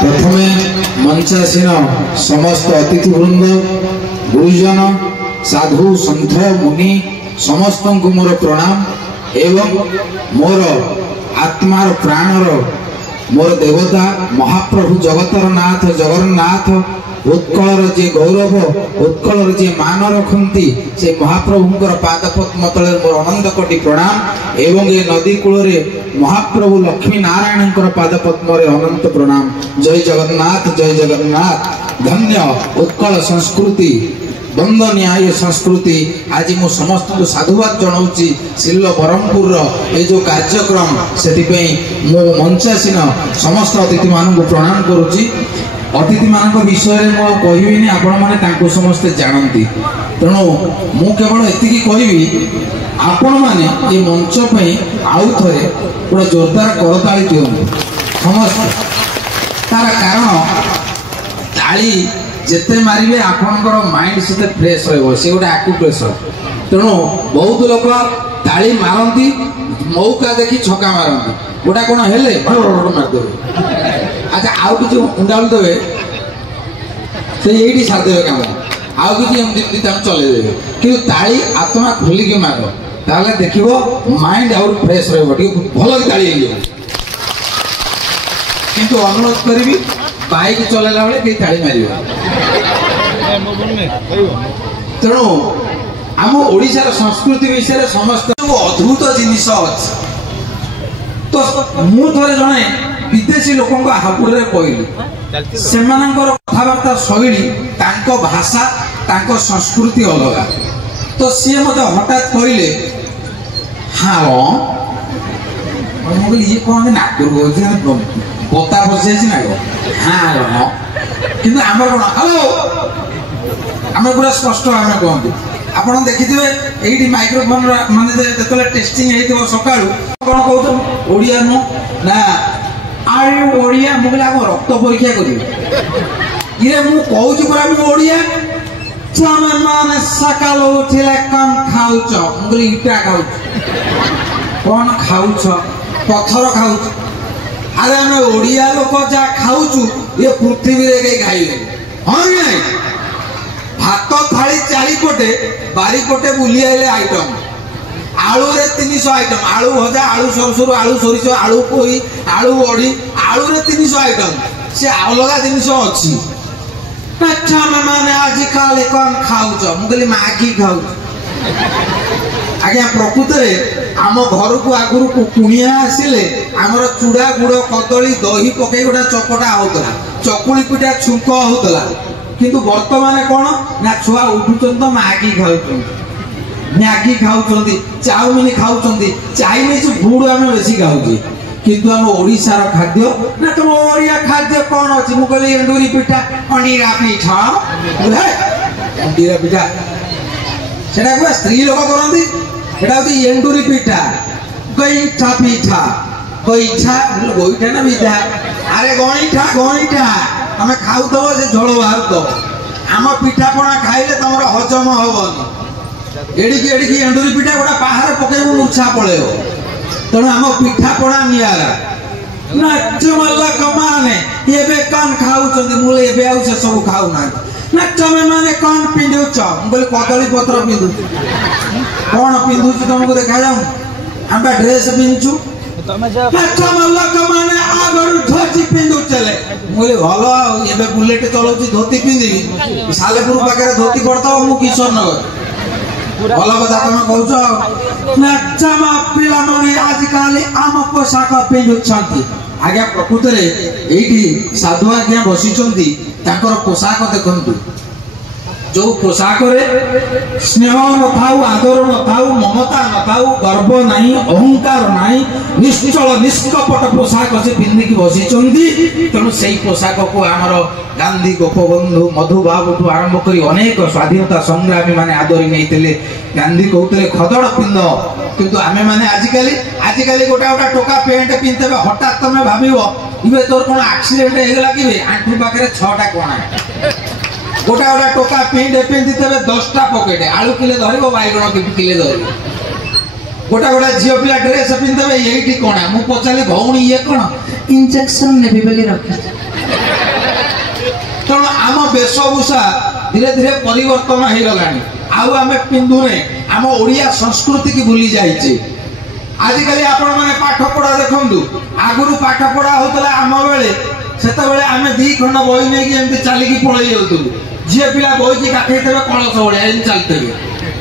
प्रथमे मंचासीन समस्त अतिथिवृंद गुरुजन साधु संत मुनि समस्त को मोर प्रणाम एवं मोर आत्मार प्राणर मोर देवता महाप्रभु जगतर नाथ जगन्नाथ उत्कलर जे गौरव उत्कलर जे मान रखती से महाप्रभुंकर पाद पद्म तले मोर अनंत कोटि प्रणाम एवं ये नदी कूल महाप्रभु लक्ष्मी नारायण पाद पद्म अनंत प्रणाम। जय जगन्नाथ जय जगन्नाथ। धन्य उत्कल संस्कृति वंदनीय संस्कृति। आज मु समस्त को साधुवाद जनाऊँगी सिल्ल ब्रह्मपुर ये जो कार्यक्रम से मु मंचासीन समस्त अतिथि मान प्रणाम करुच्ची। अतिथि मान विषय में कहबी आपण मैंने समस्ते जानती तेणु मु केवल एति कहबी आपण मैंने ये मंच आउ थे पूरा जोरदार करताली दिखाँ समस्त। तार कारण ताली जिते मारे आपणकर माइंड से फ्रेश रे गोटे आक्यूप्रेशर तेणु बहुत लोग ताली मारती मौका देखी छक्का मारती गोटा कौन हेले मारदे। अच्छा आउ कि उंडाल देवे से ये सारदे कम आउ कि चलदेवे कि ताली आत्मा खोलिक मार ताले देखो माइंड आउट फ्रेश भल ताली किंतु अनुरोध करी बाइक चलैला बेले कई ताली मार तेणु आम ओडिशार संस्कृति विषय समस्त अद्भुत जिनिस अच्छे। तो मु थे जड़े विदेशी लोक हापुड़ कहली से कथबार्ता शैली भाषा संस्कृति अलग। तो सी मत हठात कहले हाँ मुझे ये कहते नाक बोता बस ना हाँ कि आम कौन हेलो आम पूरा स्पष्ट आम कहते आप देखिए ये माइक्रोफोन मानते जो टेस्टिंग हो सका कौन कौन ओडिया नु ना आरे ओडिया मुझे आम रक्त परीक्षा कर ये मु कहूँ पूरा ओडिया तमें मान सकाल उठिले कौन खाऊच मुझे इटा खाऊ कौन खाऊच पथर खाऊ। अरे आम ओडिया लोक जहाँ खाऊचु ये पृथ्वी रे कहीं खाइले हाँ कि नहीं। भात थाली चारिपटे बारिपटे बुली आइले आइटम आलू रे 300 आइटम आलू भजा आलू सरसुर आलू सोरिष आलू पोई आलू बड़ी आलू रे 300 आइटम से अलग जिनिस अच्छी। अच्छा मैंने आज काले कौन खाऊच मुझे मैगी खाऊ आज्ञा प्रकृत में आम घर को आगुरी कुणिया आसिले आमर चूड़ा गुड़ कदली दही पकई गोटा चकटा होता चकुली पिठा छुंक होता किंतु वर्तमान कौन ना छुआ उठुन तो मैगी खाऊ मैगी खाऊ चाउमिन खाऊ चाइनीज फूड आम बेसी खाऊ किंतु आम ओडिशार खाद्य ना तुम ओडिया खाद्य कौन अच्छी मुझे एंडुरी पिठा अंडीरा पिठा अंडीरा पिठा से स्त्री लोक करती एंडुरी पिठा गईठा पिठा गईठा गईठा ना पिठा अरे गईठा गईठा आम खाऊ से झोल बाहर दब आम पिठापणा खाइले तुम हजम हेनी एडिकी एडिकी एंडुरी पिठा गोटा बाहर पकड़ लुछा पड़े तेणु आम पिठापणा निआरा नाच मल्लक माने ये कौन खाऊ मुझे से सब खाऊ ना नाच मैंने कौन पिंधुच बोले कदली पत्र पिंधु कौन पिंधुच तुमको देखा जाऊ आम ड्रेस पिंधु नाच मल्लक माने आगरू धोती पिंधु चले मुझे भल ये बुलेट चलाऊ धोती पिंधि सालेपुर पाखे धोती पड़ता मु किशोर नगर भल कथा तुम कौच नाच पिला माने आजिकाली आम पोशाक पिंधुंट। आज्ञा प्रकृत में ये साधु आज्ञा बसी पोशाक देखु जो पोशाक स्नेह न थाऊ आदर न थाऊ ममता न थाऊ गर्व नहीं अहंकार नहीं निश्चल निष्कपट पोशाक से पिंधिकी बसी तेणु से पोशाक को आमर गांधी गोपबंधु मधुबाबू ठू आरंभ कर अनेक स्वाधीनता संग्रामी माने आदरी नहीं गांधी कहते खदड़ पिंध किंतु आमे माने आजिकाली गोटा गोटा टोका पेंट पिंधे हठात तुम भाव इवे तोर कौन एक्सीडेंट होगा कि आंठू पाखे 6टा कोणा गोटा गोटा टोका पेंट पिंधि 10टा पकेट आलू किले धर बैगण किले धर गोटा गोटा झील पिला ड्रेस पिंधे ये कणा मुझे पचारे भौणी ये कौन इंजेक्शन नेबी बोली रखी तेणु आम वेशभूषा धीरे धीरे परिवर्तन हो गलानी आउ आम पिंधुने आम ओडिया संस्कृति की भूली जाइए आजिकल आपण मैंने पाठ पढ़ा देखु आगुरी पाठ पढ़ा होता आम बेले से आम दी खंड बही नहीं एमती चलिकी पलि जाऊँ झील पिला बही की काखई थे कलश भाया चलते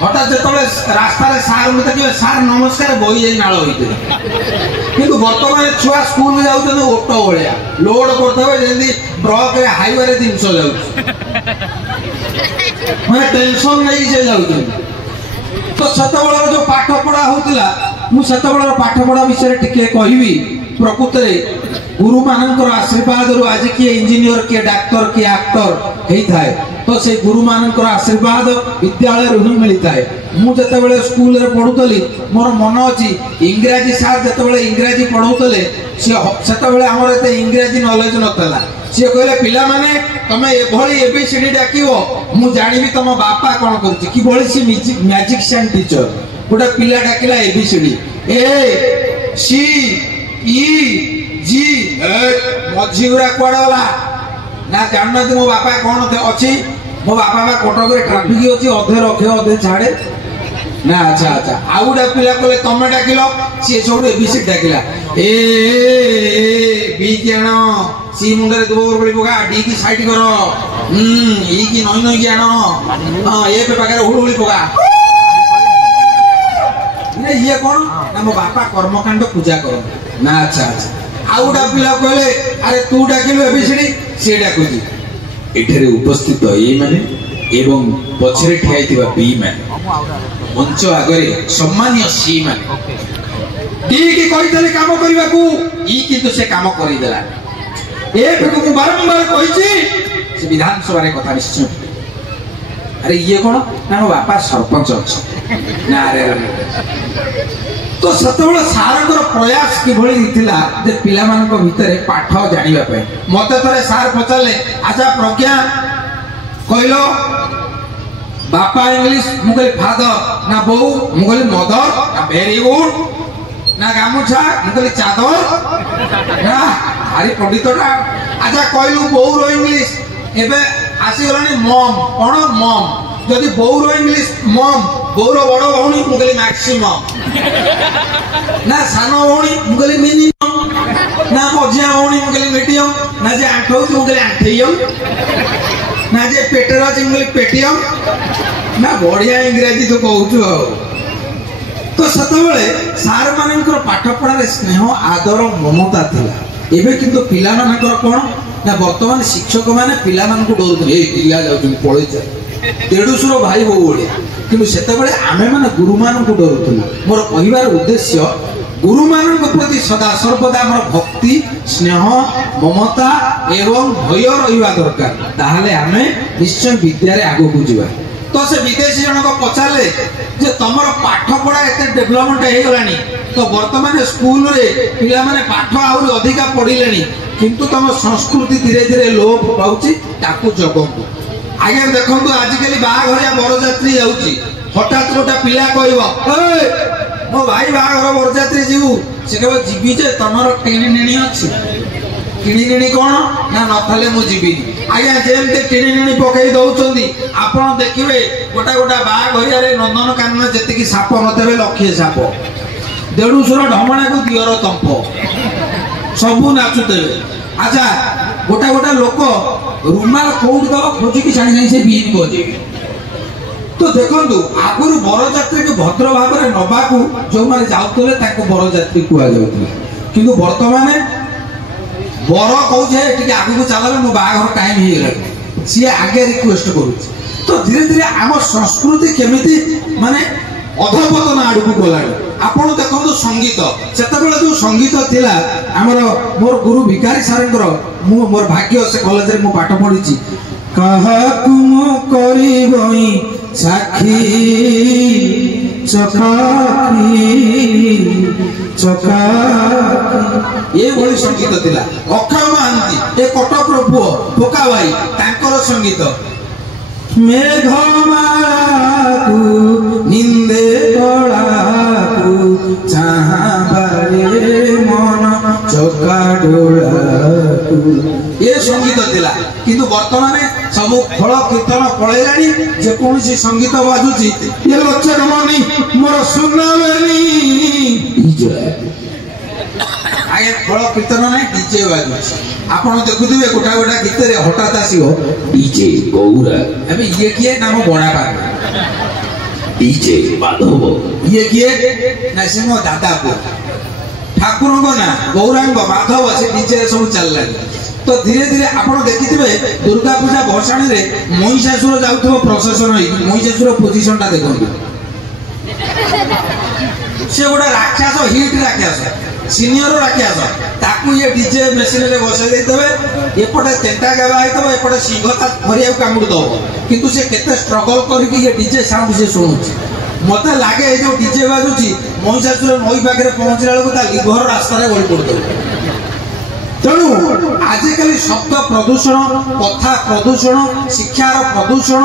हठात जो रास्तार सार देखिए सार नमस्कार बही जाए नाल होते कि बर्तमान छुआ स्कूल जाऊँ ओटो भाया लोड करते जमी ट्रक हाईवे जिनस जाऊँ मैं टेंशन नहीं से जाऊँ तो सेत जो पाठ पढ़ा होता मुझे पाठ पढ़ा विषय टिके कहबी प्रकृत में गुरु मानकर आशीर्वाद रु आज किए इंजीनियर किए डाक्तर किए एक्टर होता है तो से गुरु मानकर आशीर्वाद विद्यालय ही मिलता है मुझे स्कूल रे पढ़ुली मोर मन अच्छी इंग्राजी सार जो इंग्राजी पढ़ाऊले से आमर एत इंग्राजी नॉलेज नाला सी कहले पिला माने तमे एभली एबीसीडी डाकिवो मु जानिबी तम बापा कोन करूची कि भली सी मैजिशियन टीचर गोटे पिला डाकिला एबीसीडी ए सी ई जी मझीरा कुआडे गला ना जानना मो बापा कौन अच्छी मो बापा बा कटक ट्राफिक अच्छी अधे रखे अधे छाड़े ना अच्छा अच्छा आउ गोटे पिला कहले तमे डाकिल सी सब एबीसीडी डाकिला ए बी केण सी मुंडे दुबर पड़ी पका डी की साइड कर ई की नई नई की आण हां ए पे पाकर हुड़ुली पका ये कौन ना मो बापा कर्मकांड पूजा कर ना अच्छा अच्छा आउ गोटा पिला कहले अरे तू डाकिलु एबीसीडी से डाकुची एठरे उपस्थित ए माने एवं पछरे ठियाइतिबा बी माने मंच आगरे सम्मानीय सी माने डी की कहितले काम करबा को ई किंतु से काम करि देला ए को मु बारंबार कहिची से विधानसभा रे कथा निश्चय अरे ये कौन ना मो बापा सरपंच अच्छा ना रे तो सतबेले सारंकर प्रयास किभली थिला जे पिला मानक भितरे पाठ जानिबा पे मते थरे सार पचाले आजा प्रज्ञा कहलो बापा इंग्लिश मुगल फादर ना बहू मुगल मदर ना वेरी गुड ना गामुछा मुगल चादर ना अरे पंडितटा आजा कहलु बहू इंग्लिश एबे आसी गलानी मम कोन मम जदि बहू इंग्लिश मम बहूर बड़ भौणी मुगली मैक्सिमम ना सान भौणी मुगली मिनिमम ना मझिया भौणी मुगली मीडियम ना जे आंठौ मुगली आंठेयम ना जे पेटर अछि मुगली पेटियम ना बढ़िया इंग्रेजी तो कहूछु तो सतबेले सार मानकर पाठ पढ़ार स्नेह आदर ममता थिला एबे किंतु पिला मानकर कोन ना वर्तमान शिक्षक माने पिला मानकु डरुथले ए पिला जाउछु पळै जा देडुसुर भाई बो ओळिया किंतु सेतेबेले आमे माने गुरु मानकु डरुथलु मोर कहिबार उद्देश्य गुरु मानक प्रति सदा सर्वदा हमर भक्ति स्नेह ममता एवं भय रहिबा दरकार ताहाले आमे निश्चय विद्या रे आगो बुझिबा तो से विदेशी जनक पचारे जे तमर पाठ पढ़ा एते डेवलपमेंट हो गलानी तो वर्तमान स्कूल रे पिला माने पाठ आउरी अधिका पढ़िलेनी किंतु तम संस्कृति धीरे धीरे लोप पाउची ताकू जगंतु आगे देखंतु आजिकली बाघरिया बरजात्री जाउची हठात गोटा पिला कहबो ए मो भाई बाघर बरजात्री जीवु से कहबो जीवी जे तमर टेणी नेणी अछि किणी नेणी कोन ना नथले मु जीविनी आज्ञा जेमते किणी नेणी पकई दउचंदी आपण देखिबे गोटा गोटा बाघरिया रे नंदन कानन जेतिकी साप नथबे लक्षे साप देडुसुर ढमणा को दियर तंप सबू नाचुतेबे अच्छा गोटा गोटा लोक रुमाल कोउड दो खोजी की छाणी छाणी से बीन बजेबे तो देखंतु आगुरु बरजात्री के भद्र भाव रे नबाकू जो माने जाउतले ताको बरजात्री कुआ जाउतले किंतु वर्तमान बर कहूछे टिके आगु चलाबे मो बाघर टाइम ही गेला सी आगे रिक्वेस्ट करूछ तो धीरे धीरे आम संस्कृति केमिति माने अधपतन आड़कू गलानी आपण देखो संगीत सेतबेले जो संगीत थिला हमर मोर गुरु भिखारी सारंकर मु मोर भाग्य से कॉलेज रे मु पाठ पढिछि कहाकु मु करिबई साखी चकाकी चकाकी ये भली संगीत थिला अक्षय महांती ए कटक रो पुओ फोका भाई तांकर संगीत मेघमालाकु निंदे तोड़ाकु चाहाबारे मन ଚକା ଡୋଳାକୁ ଏ ସଙ୍ଗୀତ ଥିଲା। କିନ୍ତୁ ବର୍ତ୍ତମାନ ସବୁ ଫଳ କୀର୍ତ୍ତନ ପଳେଇଲାଣି। ଯେକୌଣସି ସଙ୍ଗୀତ ବାଜୁଛି ଏ ଲଚକମଣି ମୋର ସୁନାବେନି ଆଜ୍ଞା ଫଳ କୀର୍ତ୍ତନ ନାହିଁ ଡିଜେ ବାଜୁଛି। ଆପଣ ଦେଖୁଥିବେ ଗୋଟା ଗୋଟା ଗୀତରେ ହଠାତ୍ ଆସିବ ଡିଜେ ଗୌରା। ଏବେ ଇଏ କିଏ ନାମ ବଣା ପାଗ ଡିଜେ ମାଧବ ଇଏ କିଏ ନା ସେ ମୋ ଦାଦା ପୁଅ। ଠାକୁରଙ୍କ ନା ଗୌରାଙ୍ଗ ମାଧବ ସେ ଡିଜେ ସବୁ ଚାଲିଲାଣି। ତ ଧୀରେ ଧୀରେ ଆପଣ ଦେଖିଥିବେ ଦୁର୍ଗା ପୂଜା ଭସାଣୀରେ ମହିଷାସୁର ଯାଉଥିବ ପ୍ରସେସନ ହେଇକି। ମହିଷାସୁର ପୋଜିସନ ଟା ଦେଖନ୍ତୁ। ସେ ଗୋଟେ ରାକ୍ଷସ ହିଟ୍ ରାକ୍ଷସ ସିନିୟର ରାକ୍ଷସ। ତାକୁ ଇଏ ଡିଜେ ମେସିନରେ ବସେଇ ଦେଇଥିବେ। ଏପଟେ ତେଣ୍ଟା ଗାବା ହେଇଥିବ ଏପଟେ ସିଂହ ତା ଧରିବାକୁ କାମୁଡ଼ି ଦବ। କିନ୍ତୁ ସେ କେତେ ଷ୍ଟ୍ରଗଲ କରିକି ଇଏ ଡିଜେ ସାଉଣ୍ଡ ସେ ଶୁଣୁଛି। ମତେ ଲାଗେ ଏଇ ଯୋଉ ଡିଜେ ବାଜୁଛି ମହିଷାସୁର ନଈ ପାଖରେ ପହଞ୍ଚିଲା ବେଳକୁ ତା ଲିଭର ରାସ୍ତାରେ ଗଳି ପଡୁଥିବ। ତେଣୁ ଆଜିକାଲି ଶବ୍ଦ ପ୍ରଦୂଷଣ କଥା ପ୍ରଦୂଷଣ ଶିକ୍ଷାର ପ୍ରଦୂଷଣ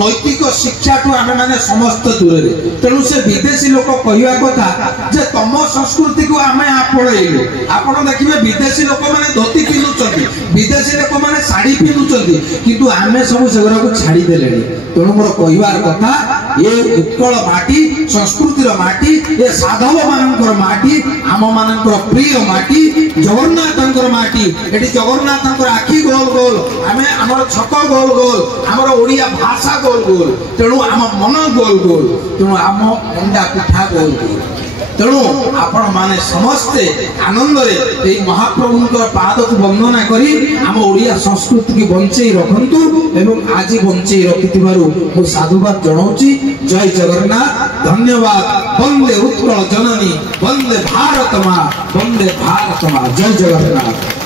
ନୈତିକ ଶିକ୍ଷାଠୁ ଆମେ ମାନେ ସମସ୍ତ ଦୂରରେ। ତେଣୁ ସେ ବିଦେଶୀ ଲୋକ କହିବା କଥା ଯେ ତମ ସଂସ୍କୃତିକୁ ଆମେ ଆପଣେଇଲୁ। ଆପଣ ଦେଖିବେ ବିଦେଶୀ ଲୋକମାନେ ଧୋତି ପିନ୍ଧୁଛନ୍ତି ବିଦେଶୀ ଲୋକମାନେ ଶାଢୀ ପିନ୍ଧୁଛନ୍ତି କିନ୍ତୁ ଆମେ ସବୁ ସେଗୁଡାକୁ ଛାଡିଦେଲେଣି। ତେଣୁ ମୋର କହିବାର କଥା ଏ ଉତ୍କଳ ମାଟି ସଂସ୍କୃତିର ମାଟି ଏ ସାଧବ ମାନଙ୍କର ମାଟି ଆମ ମାନଙ୍କର ପ୍ରିୟ ମାଟି ଜଗନ୍ନାଥଙ୍କର ମାଟି। ଏଠି ଜଗନ୍ନାଥଙ୍କର ଆଖି ଗୋଲ ଗୋଲ ଆମେ ଆମର ଛକ ଗୋଲ ଗୋଲ ଆମର ଓଡ଼ିଆ ଭାଷା ଗୋଲ ଗୋଲ। ତେଣୁ ଆମ ମନ ଗୋଲ ଗୋଲ। ତେଣୁ ଆମ ଅଣ୍ଡା ପିଠା ଗୋଲ ଗୋଲ। ତେଣୁ ଆପଣ ମାନେ ସମସ୍ତେ ଆନନ୍ଦରେ ଏଇ ମହାପ୍ରଭୁଙ୍କର ପାଦକୁ ବନ୍ଦନା କରି ଆମ ଓଡ଼ିଆ ସଂସ୍କୃତିକୁ ବଞ୍ଚେଇ ରଖନ୍ତୁ ଏବଂ ଆଜି ବଞ୍ଚେଇ ରଖିଥିବାରୁ ମୁଁ ସାଧୁବାଦ ଜଣାଉଛି। ଜୟ ଜଗନ୍ନାଥ ଧନ୍ୟବାଦ। ବନ୍ଦେ ଉତ୍କଳ ଜନନୀ ବନ୍ଦେ ଭାରତ ମା ବନ୍ଦେ ଭାରତ ମା। ଜୟ ଜଗନ୍ନାଥ।